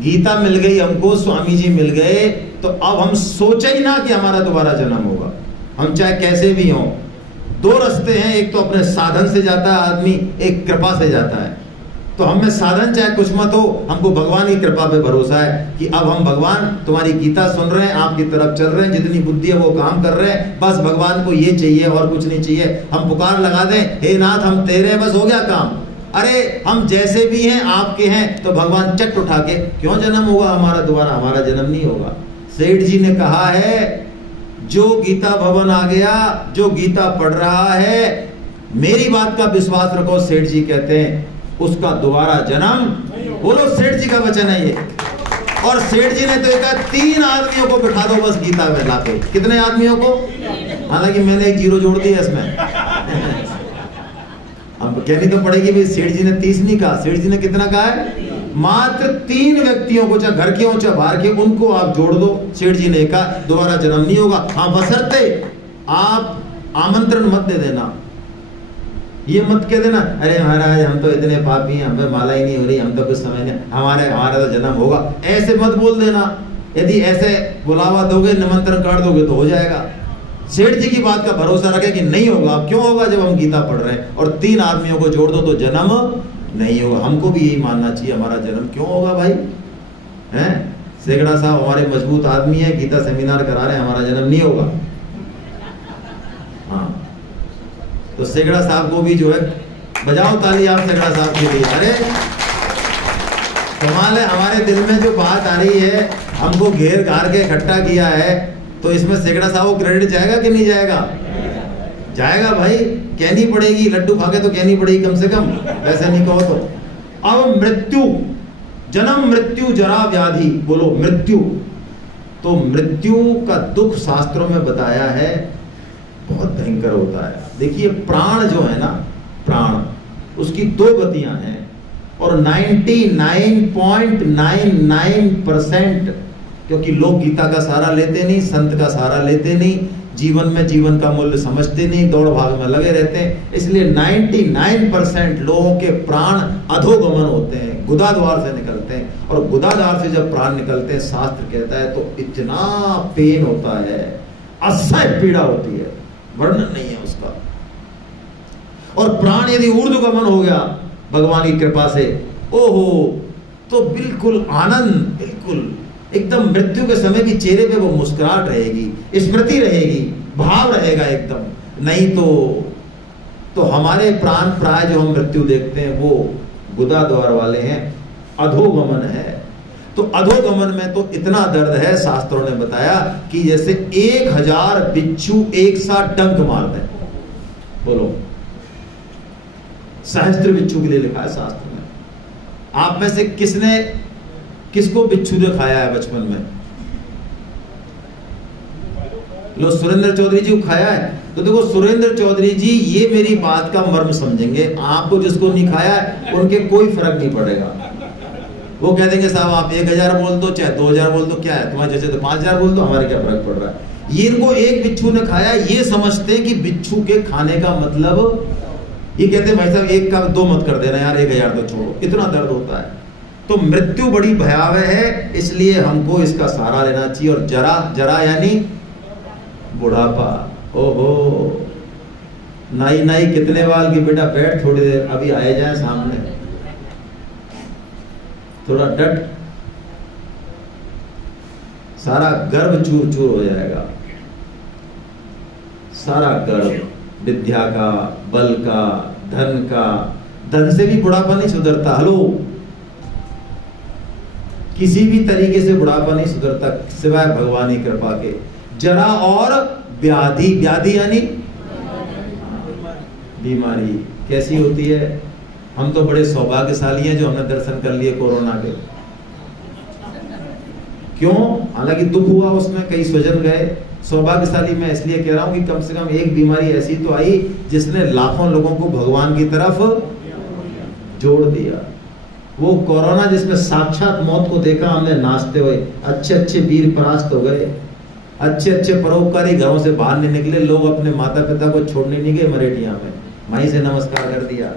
गीता मिल गई हमको, स्वामी जी मिल गए, तो अब हम सोचे ही ना कि हमारा दोबारा जन्म होगा। हम चाहे कैसे भी हों, दो रास्ते हैं, एक तो अपने साधन से जाता है आदमी, एक कृपा से जाता है। तो हमें साधन चाहे कुछ मत हो, हमको भगवान की कृपा पे भरोसा है कि अब हम भगवान तुम्हारी गीता सुन रहे हैं, आपकी तरफ चल रहे हैं, जितनी बुद्धि है वो काम कर रहे हैं, बस भगवान को ये चाहिए और कुछ नहीं चाहिए। हम पुकार लगा दें, हे नाथ हम तेरे हैं, बस हो गया काम। अरे हम जैसे भी हैं आपके हैं, तो भगवान चट उठा के क्यों जन्म होगा हमारा दोबारा, हमारा जन्म नहीं होगा। सेठ जी ने कहा है जो गीता भवन आ गया, जो गीता पढ़ रहा है, मेरी बात का विश्वास रखो, सेठ जी कहते हैं उसका दोबारा जन्म, बोलो सेठ जी का वचन है ये। और सेठ जी ने तो कहा 3 आदमियों को बिठा दो बस गीता में लाके। कितने आदमियों को? हालांकि मैंने एक 0 जोड़ दिया इसमें। अब कहनी तो पड़ेगी भाई, सेठ जी ने 30 नहीं कहा, सेठ जी ने कितना कहा है? मात्र 3 व्यक्तियों को, चाहे घर के हो चाहे बाहर के, उनको आप जोड़ दो। सेठ जी ने कहा दोबारा जन्म नहीं होगा। हाँ, बशर्ते आप आमंत्रण मत दे देना, ये मत कह देना अरे महाराज हम तो इतने पापी हैं, हमें माला ही नहीं हो रही, हम तो कुछ समझ नहीं, हमारा तो जन्म होगा, ऐसे मत बोल देना। यदि ऐसे बुलावा दोगे, निमंत्रण कार्ड दोगे तो हो जाएगा। सेठ जी की बात का भरोसा रखें कि नहीं होगा। क्यों होगा? जब हम गीता पढ़ रहे हैं और 3 आदमियों को जोड़ दो तो जन्म नहीं होगा। हमको भी यही मानना चाहिए, हमारा जन्म क्यों होगा भाई? हैं सेगड़ा साहब हमारे मजबूत आदमी है, गीता सेमिनार करा रहे हैं, हमारा जन्म नहीं होगा। हाँ, तो सेगड़ा साहब को भी जो है बजाओ ताली आप सेगड़ा साहब के लिए। अरे कमाल है, हमारे दिल में जो बात आ रही है, हमको घेर घार के इकट्ठा किया है, तो इसमें सेगड़ा साहब को क्रेडिट जाएगा कि नहीं जाएगा? जाएगा भाई, कहनी पड़ेगी, लड्डू खा के तो कहनी पड़ेगी कम से कम, वैसे नहीं कहो तो। अब मृत्यु, जन्म मृत्यु जरा व्याधि, बोलो मृत्यु। तो मृत्यु का दुख शास्त्रों में बताया है, बहुत भयंकर होता है। देखिए प्राण जो है ना, प्राण उसकी 2 गतियां हैं, और 99.99% क्योंकि लोग गीता का सहारा लेते नहीं, संत का सहारा लेते नहीं, जीवन में जीवन का मूल्य समझते नहीं, दौड़ भाग में लगे रहते हैं, इसलिए 99% लोगों के प्राण अधोगमन होते हैं, गुदा द्वार से निकलते हैं। और गुदा द्वार से जब प्राण निकलते हैं, शास्त्र कहता है तो इतना पेन होता है, असह्य पीड़ा होती है, वर्णन नहीं है उसका। और प्राण यदि ऊर्ध्वगमन हो गया भगवान की कृपा से, ओहो, तो बिल्कुल आनंद, बिल्कुल एकदम मृत्यु के समय भी चेहरे पे वो मुस्कुराहट रहेगी, स्मृति रहेगी, भाव रहेगा एकदम। नहीं तो हमारे प्राण प्राय जो हम मृत्यु देखते हैं वो गुदा द्वार वाले हैं, अधोगमन है। तो अधोगमन में तो इतना दर्द है, शास्त्रों ने बताया कि जैसे 1000 बिच्छू एक साथ डंक मार दें। बोलो, सहस्त्र बिच्छू के लिए लिखा है शास्त्र में। आप में से किसको बिच्छू ने खाया है बचपन में? लो, सुरेंद्र चौधरी जी को खाया है। तो देखो सुरेंद्र चौधरी जी ये मेरी बात का मर्म समझेंगे, आपको जिसको नहीं खाया है उनके कोई फर्क नहीं पड़ेगा। वो कह देंगे साहब आप 1000 बोल दो चाहे 2000 बोल दो, क्या है तुम्हारे जैसे, तो 5000 बोल दो, हमारे क्या फर्क पड़ रहा है। ये इनको एक बिच्छू ने खाया, ये समझते हैं कि बिच्छू के खाने का मतलब, ये कहते हैं भाई साहब 1 का 2 मत कर देना यार, 1000 तो छोड़ो, इतना दर्द होता है। तो मृत्यु बड़ी भयावह है, इसलिए हमको इसका सहारा लेना चाहिए। और जरा यानी बुढ़ापा, ओहो, नाई नाई कितने बाल की, बेटा बैठ थोड़ी देर, अभी आए जाए सामने, थोड़ा डट, सारा गर्व चूर चूर हो जाएगा, सारा गर्व, विद्या का, बल का, धन का। धन से भी बुढ़ापा नहीं सुधरता, हेलो, किसी भी तरीके से बुढ़ापा नहीं सुधरता सिवाय भगवान की कृपा के। जरा और व्याधि, व्याधि यानी बीमारी कैसी होती है? हम तो बड़े सौभाग्यशाली हैं जो हमने दर्शन कर लिए कोरोना के। क्यों? हालांकि दुख हुआ, उसमें कई स्वजन गए। सौभाग्यशाली मैं इसलिए कह रहा हूं कि कम से कम एक बीमारी ऐसी तो आई जिसने लाखों लोगों को भगवान की तरफ जोड़ दिया। वो कोरोना जिसमें साक्षात मौत को देखा हमने नाचते हुए, अच्छे अच्छे वीर परास्त हो गए, अच्छे अच्छे परोपकारी घरों से बाहर नहीं निकले, लोग अपने माता पिता को छोड़ने नहीं गए मरेठिया में, वहीं से नमस्कार कर दिया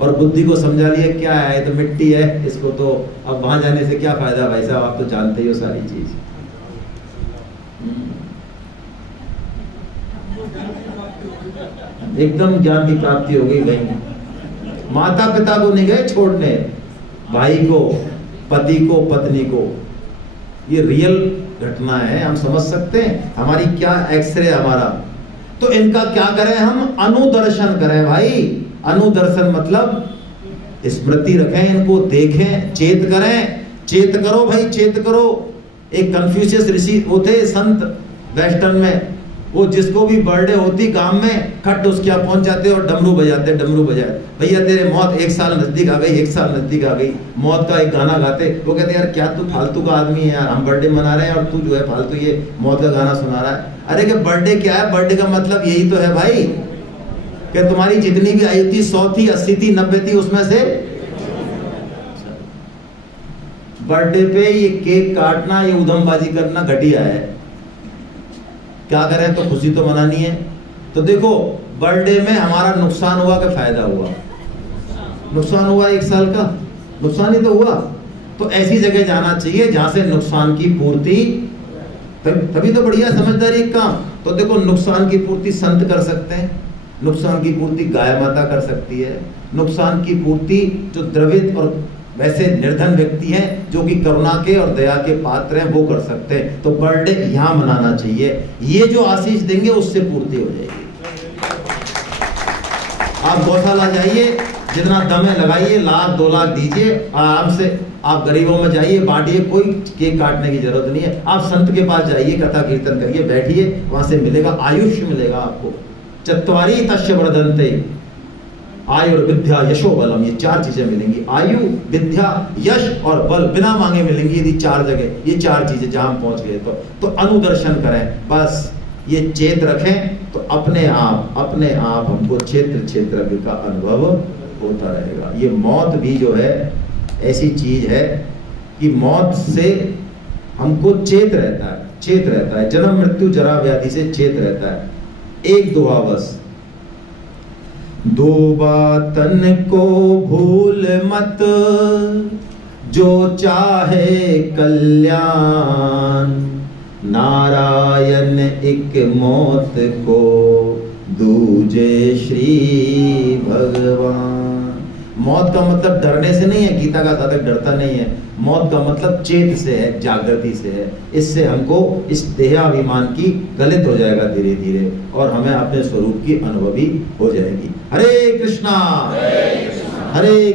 और बुद्धि को समझा लिया क्या है, तो मिट्टी है, इसको तो अब वहां जाने से क्या फायदा भाई साहब, आप तो जानते ही हो सारी चीज। एकदम ज्ञान की प्राप्ति हो गई कहीं। माता पिता को नहीं गए छोड़ने, भाई को, पति को, पत्नी को। ये रियल घटना है, हम समझ सकते हैं हमारी क्या एक्सरे हमारा। तो इनका क्या करें हम? अनुदर्शन करें भाई। अनुदर्शन मतलब स्मृति रखें, इनको देखें, चेत करें। चेत करो भाई, चेत करो। एक कन्फ्यूशियस ऋषि वो थे संत वेस्टर्न में, वो जिसको भी बर्थडे होती गांव में खट उसके यहाँ पहुंच जाते और डमरू बजाते, डमरू बजाए, भैया तेरे मौत 1 साल नजदीक आ गई, 1 साल नजदीक आ गई, मौत का एक गाना गाते। वो कहते यार क्या तू फालतू का आदमी है यार, हम बर्थडे मना रहे हैं और तू जो है फालतू ये मौत का गाना सुना रहा है। अरे कि बर्थडे क्या है? बर्थडे का मतलब यही तो है भाई कि तुम्हारी जितनी भी आयु थी, 100 थी, 80 थी, 90 थी, उसमें से बर्थडे पे ये केक काटना, ये उधमबाजी करना घटिया है। क्या करें? तो खुशी तो मनानी है। तो देखो बर्थडे में हमारा नुकसान हुआ कि फायदा हुआ? नुकसान हुआ 1 साल का, नुकसान ही तो हुआ। तो ऐसी जगह जाना चाहिए जहां से नुकसान की पूर्ति, तभी तो बढ़िया समझदारी एक काम। तो देखो नुकसान की पूर्ति संत कर सकते हैं, नुकसान की पूर्ति गाय माता कर सकती है, नुकसान की पूर्ति जो द्रवित और वैसे निर्धन व्यक्ति हैं जो कि करुणा के और दया के पात्र हैं वो कर सकते हैं। तो बर्थडे यहां मनाना चाहिए, ये जो आशीष देंगे उससे पूर्ति हो जाएगी। आप गौशाला जाइए, जितना दम है लगाइए, 1 लाख 2 लाख दीजिए आराम से, आप गरीबों में जाइए, बांटिए, कोई केक काटने की जरूरत नहीं है। आप संत के पास जाइए, कथा कीर्तन करिए, बैठिए, वहां से मिलेगा आयुष्य, मिलेगा आपको। चत्वारी तस्य वर्धन्ते, आयु, विद्या, यशो, बलम, ये 4 चीजें मिलेंगी। आयु, विद्या, यश और बल बिना मांगे मिलेंगी यदि 4 जगह, ये 4 चीजें जहां हम पहुंच गए तो अनुदर्शन करें। बस ये चेत रखें तो अपने आप हमको क्षेत्र क्षेत्र का अनुभव होता रहेगा। ये मौत भी जो है ऐसी चीज है कि मौत से हमको चेत रहता है, जन्म मृत्यु जरा व्याधि से चेत रहता है। एक दुआ बस, दो बातन को भूल मत, जो चाहे कल्याण, नारायण एक मौत को, दूजे श्री भगवान। मौत का मतलब डरने से नहीं है, गीता का साधक डरता नहीं है। मौत का मतलब चेत से है, जागृति से है। इससे हमको इस देहाभिमान की गलित हो जाएगा धीरे धीरे और हमें अपने स्वरूप की अनुभवी हो जाएगी। हरे कृष्णा, हरे